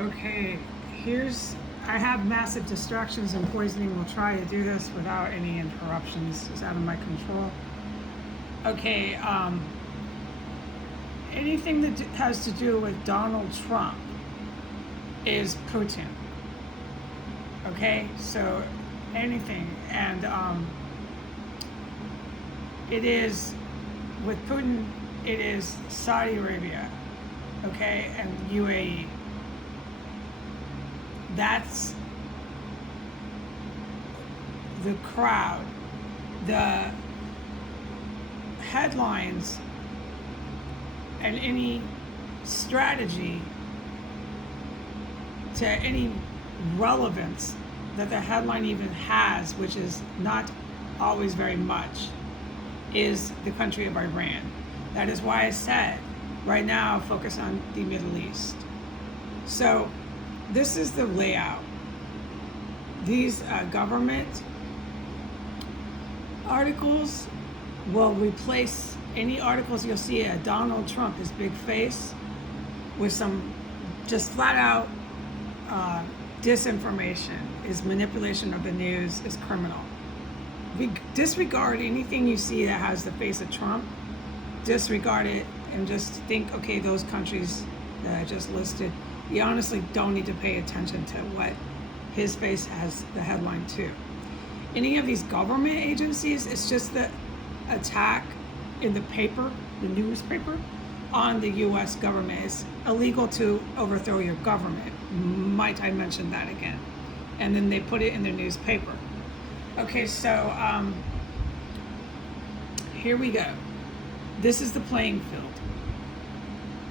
Okay, I have massive distractions and poisoning. We'll try to do this without any interruptions. It's out of my control. Okay, anything that has to do with Donald Trump is Putin. Okay, so anything. And it is, with Putin, it is Saudi Arabia, okay, and UAE. That's the crowd, the headlines, and any strategy to any relevance that the headline even has, which is not always very much, is the country of Iran. That is why I said, right now, focus on the Middle East. So this is the layout. These government articles will replace any articles you'll see at Donald Trump, his big face, with some just flat out disinformation. His manipulation of the news is criminal. Disregard anything you see that has the face of Trump. Disregard it and just think, okay, those countries that I just listed, you honestly don't need to pay attention to what his face has the headline to. Any of these government agencies, it's just the attack in the paper, the newspaper, on the U.S. government. It's illegal to overthrow your government. Might I mention that again? And then they put it in the newspaper. Okay, so here we go. This is the playing field.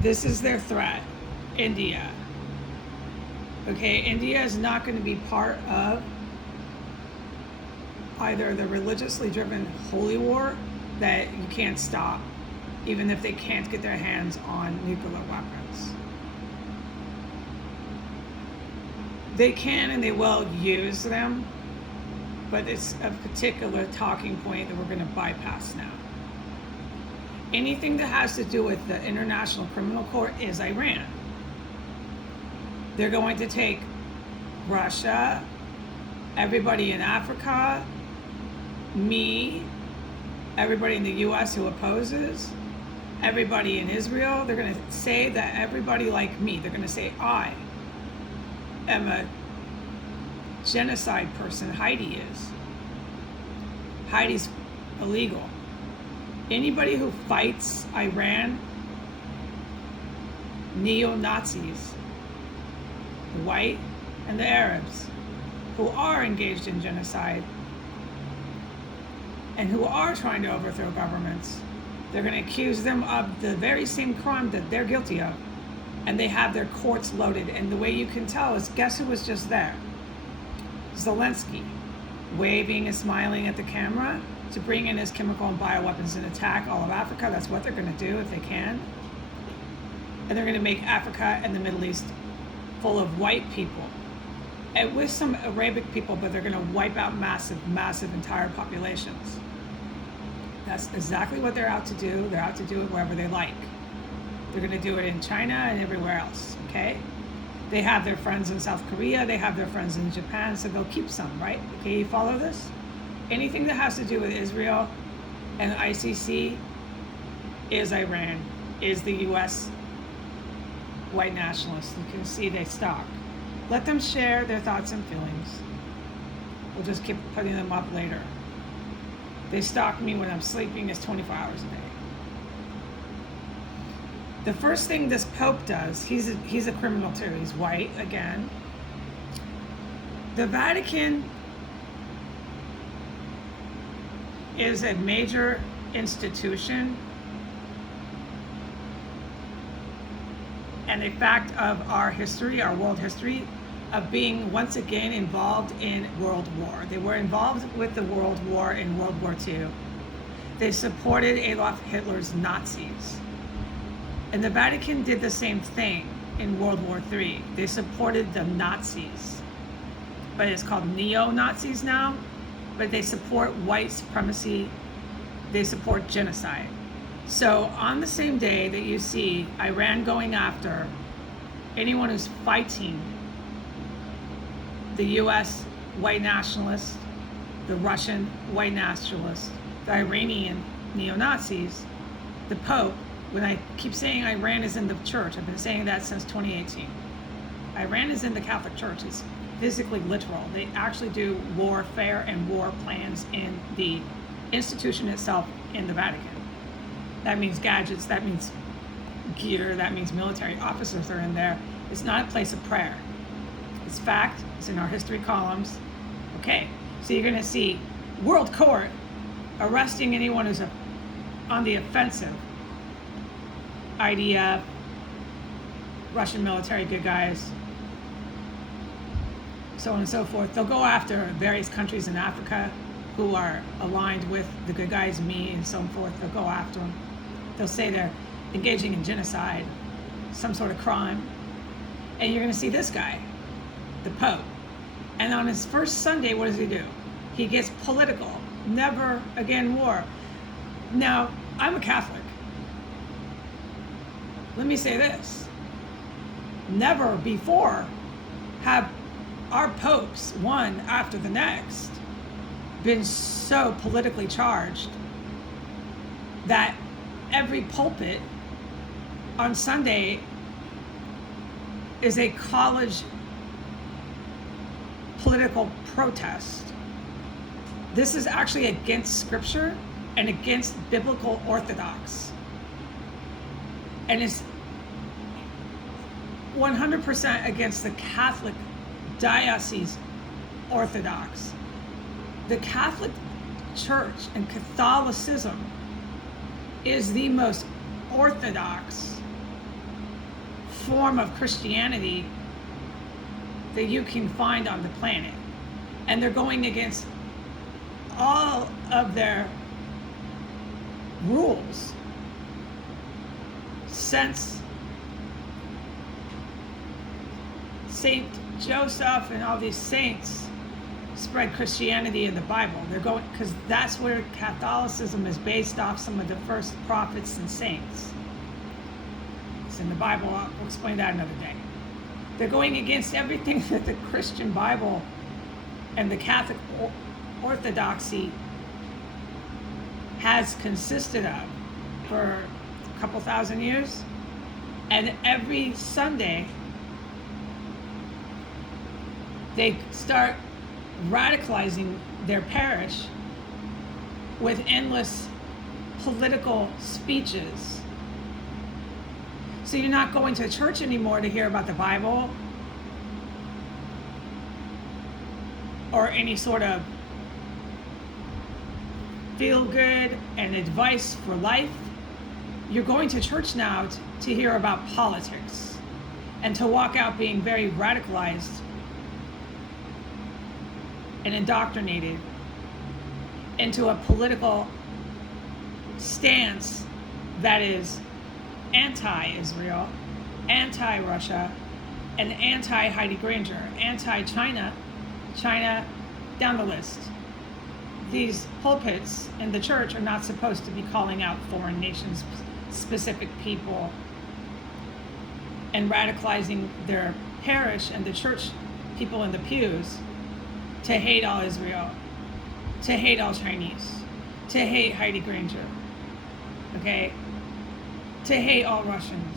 This is their threat. India. Okay, India is not going to be part of either the religiously driven holy war that you can't stop, even if they can't get their hands on nuclear weapons. They can and they will use them, but it's a particular talking point that we're going to bypass now. Anything that has to do with the International Criminal Court is Iran. They're going to take Russia, everybody in Africa, me, everybody in the US who opposes, everybody in Israel. They're going to say that everybody like me, they're going to say I am a genocide person. Heidi is. Heidi's illegal. Anybody who fights Iran, neo-Nazis, the white and the Arabs, who are engaged in genocide and who are trying to overthrow governments, they're going to accuse them of the very same crime that they're guilty of. And they have their courts loaded. And the way you can tell is, guess who was just there? Zelensky, waving and smiling at the camera to bring in his chemical and bioweapons and attack all of Africa. That's what they're going to do if they can. And they're going to make Africa and the Middle East full of white people, and with some Arabic people, but they're going to wipe out massive entire populations. That's exactly what they're out to do. They're out to do it wherever they like. They're going to do it in China and everywhere else, okay? They have their friends in South Korea, they have their friends in Japan, so they'll keep some, right? Okay, you follow this? Anything that has to do with Israel and ICC is Iran, is the US white nationalists. You can see they stalk. Let them share their thoughts and feelings. We'll just keep putting them up later. They stalk me when I'm sleeping. It's 24 hours a day. The first thing this Pope does, he's a criminal too. He's white again. The Vatican is a major institution and a fact of our history, our world history, of being once again involved in World War. They were involved with the World War in World War II. They supported Adolf Hitler's Nazis. And the Vatican did the same thing in World War III. They supported the Nazis. But it's called neo-Nazis now. But they support white supremacy. They support genocide. So on the same day that you see Iran going after anyone who's fighting the US white nationalists, the Russian white nationalists, the Iranian neo-Nazis, the Pope. When I keep saying Iran is in the church, I've been saying that since 2018. Iran is in the Catholic Church. It's physically literal. They actually do warfare and war plans in the institution itself in the Vatican. That means gadgets, that means gear, that means military officers are in there. It's not a place of prayer. It's fact, it's in our history columns. Okay, so you're gonna see World Court arresting anyone who's on the offensive. IDF, Russian military good guys, so on and so forth. They'll go after various countries in Africa who are aligned with the good guys, me, and so forth. They'll go after them. They'll say they're engaging in genocide, some sort of crime. And you're going to see this guy, the Pope. And on his first Sunday, what does he do? He gets political. Never again war. Now, I'm a Catholic. Let me say this. Never before have our popes, one after the next, been so politically charged that every pulpit on Sunday is a college political protest. This is actually against scripture and against biblical orthodox. And it's 100% against the Catholic diocese orthodox. The Catholic Church and Catholicism is the most orthodox form of Christianity that you can find on the planet. And they're going against all of their rules since Saint Joseph and all these saints spread Christianity in the Bible. They're going, because that's where Catholicism is based off some of the first prophets and saints. It's in the Bible. I'll explain that another day. They're going against everything that the Christian Bible and the Catholic Orthodoxy has consisted of for a couple thousand years. And every Sunday, they start radicalizing their parish with endless political speeches. So you're not going to church anymore to hear about the Bible or any sort of feel good and advice for life. You're going to church now to hear about politics and to walk out being very radicalized and indoctrinated into a political stance that is anti-Israel, anti-Russia, and anti-Heidi Granger, anti-China, China, down the list. These pulpits in the church are not supposed to be calling out foreign nations, specific people, and radicalizing their parish and the church people in the pews to hate all Israel, to hate all Chinese, to hate Heidi Granger, okay? To hate all Russians.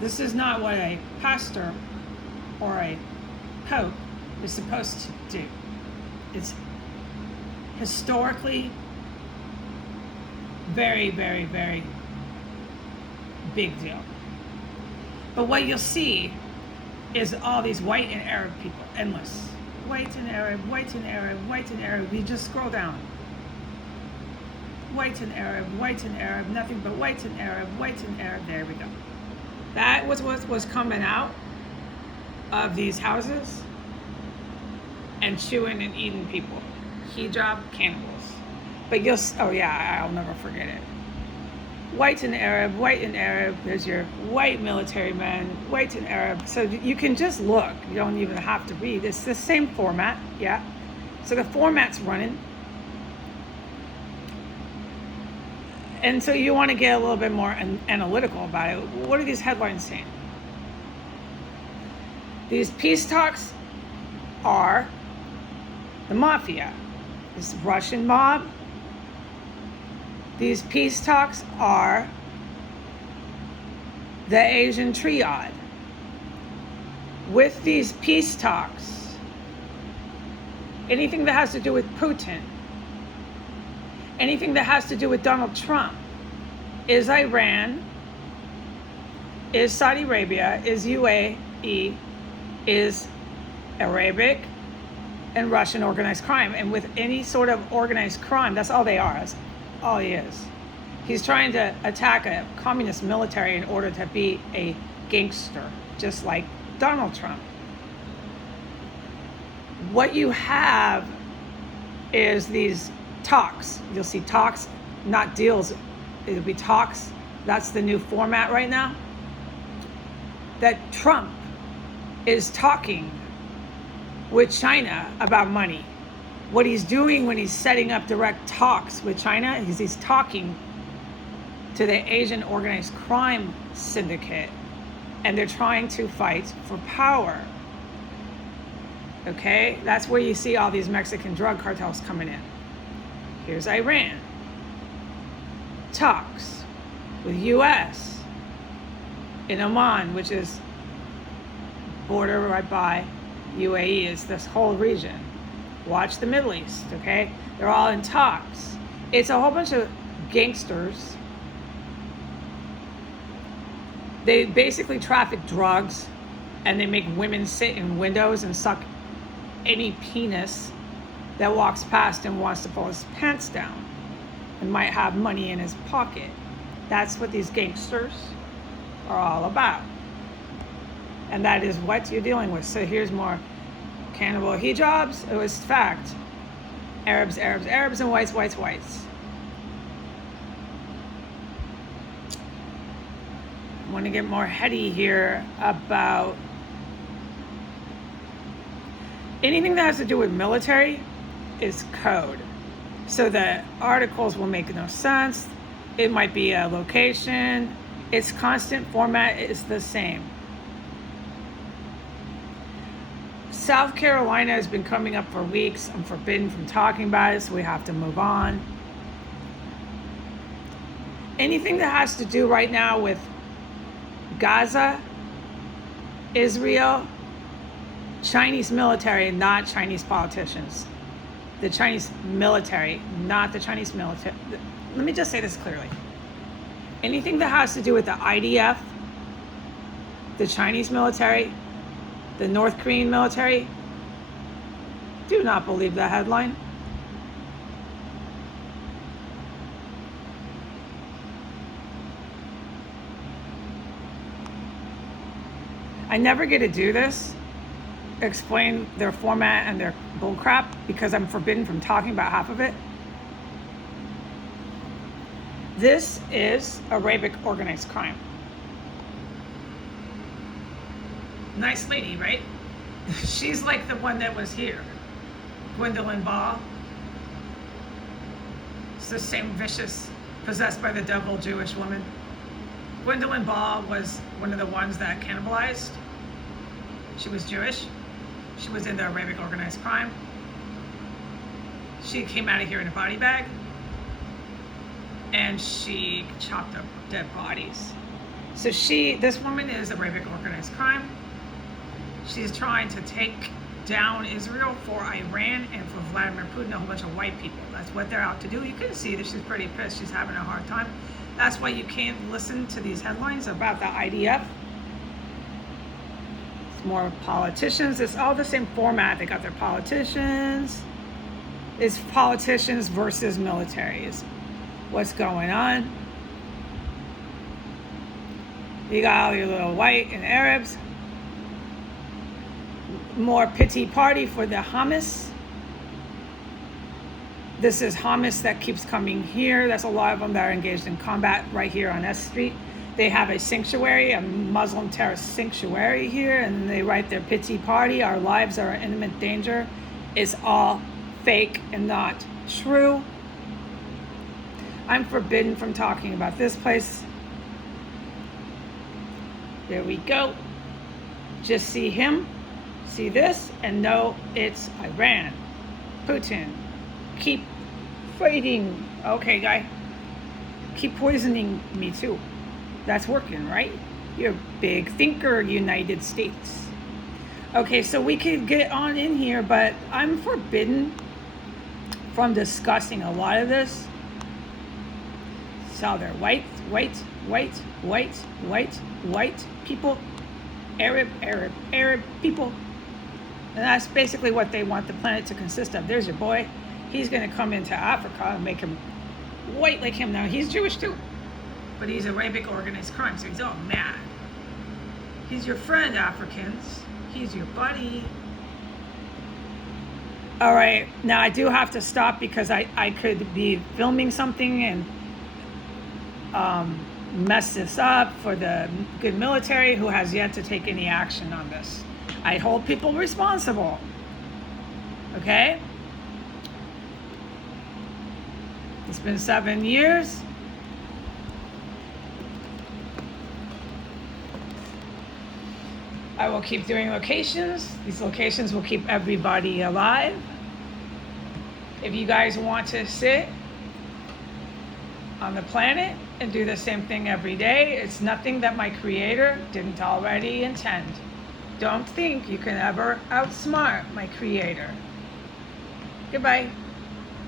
This is not what a pastor or a pope is supposed to do. It's historically very, very, very big deal. But what you'll see is all these white and Arab people, endless. White and Arab, white and Arab, white and Arab. You just scroll down. White and Arab, nothing but white and Arab, white and Arab. There we go. That was what was coming out of these houses and chewing and eating people. Hijab cannibals. But you'll, oh yeah, I'll never forget it. White and Arab, there's your white military men, white and Arab. So you can just look, you don't even have to read. It's the same format, yeah. So the format's running. And so you want to get a little bit more analytical about it. What are these headlines saying? These peace talks are the mafia, this Russian mob. These peace talks are the Asian triad. With these peace talks, anything that has to do with Putin, anything that has to do with Donald Trump, is Iran, is Saudi Arabia, is UAE, is Arabic and Russian organized crime. And with any sort of organized crime, that's all they are. That's all he is. He's trying to attack a communist military in order to be a gangster, just like Donald Trump. What you have is these talks. You'll see talks, not deals. It'll be talks. That's the new format right now. That Trump is talking with China about money. What he's doing when he's setting up direct talks with China is he's talking to the Asian organized crime syndicate, and they're trying to fight for power. Okay, that's where you see all these Mexican drug cartels coming in. Here's Iran. Talks with US in Oman, which is border right by UAE, is this whole region. Watch the Middle East, okay? They're all in talks. It's a whole bunch of gangsters. They basically traffic drugs, and they make women sit in windows and suck any penis that walks past and wants to pull his pants down and might have money in his pocket. That's what these gangsters are all about. And that is what you're dealing with. So here's more cannibal hijabs. It was fact. Arabs, Arabs, Arabs, and whites, whites, whites. I want to get more heady here about anything that has to do with military is code. So the articles will make no sense. It might be a location. Its constant format is the same. South Carolina has been coming up for weeks. I'm forbidden from talking about it, so we have to move on. Anything that has to do right now with Gaza, Israel, Chinese military, not Chinese politicians. The Chinese military, not the Chinese military. Let me just say this clearly. Anything that has to do with the IDF, the Chinese military, the North Korean military, do not believe that headline. I never get to do this, explain their format and their bullcrap, because I'm forbidden from talking about half of it. This is Arabic organized crime. Nice lady, right? She's like the one that was here. Gwendolyn Ball. It's the same vicious, possessed by the devil Jewish woman. Gwendolyn Ball was one of the ones that cannibalized. She was Jewish. She was in the Arabic organized crime. She came out of here in a body bag, and she chopped up dead bodies. So this woman is Arabic organized crime. She's trying to take down Israel for Iran and for Vladimir Putin, a whole bunch of white people. That's what they're out to do. You can see that she's pretty pissed. She's having a hard time. That's why you can't listen to these headlines about the IDF. It's more politicians. It's all the same format. They got their politicians. It's politicians versus militaries. What's going on? You got all your little white and Arabs. More pity party for the Hamas. This is Hamas that keeps coming here. That's a lot of them that are engaged in combat right here on S Street. They have a sanctuary, a Muslim terrorist sanctuary here, and they write their pity party. Our lives are in imminent danger. It's all fake and not true. I'm forbidden from talking about this place. There we go. Just see him. See this and know it's Iran. Putin. Keep fighting. Okay, guy. Keep poisoning me too. That's working, right? You're a big thinker, United States. Okay, so we could get on in here, but I'm forbidden from discussing a lot of this. So they're white people, Arab people. And that's basically what they want the planet to consist of. There's your boy. He's going to come into Africa and make him white like him. Now, he's Jewish too, but he's Arabic organized crime, so he's all mad. He's your friend, Africans. He's your buddy. All right, now I do have to stop because I could be filming something and mess this up for the good military who has yet to take any action on this. I hold people responsible. Okay? It's been 7 years. I will keep doing locations. These locations will keep everybody alive. If you guys want to sit on the planet and do the same thing every day, it's nothing that my creator didn't already intend. Don't think you can ever outsmart my creator. Goodbye.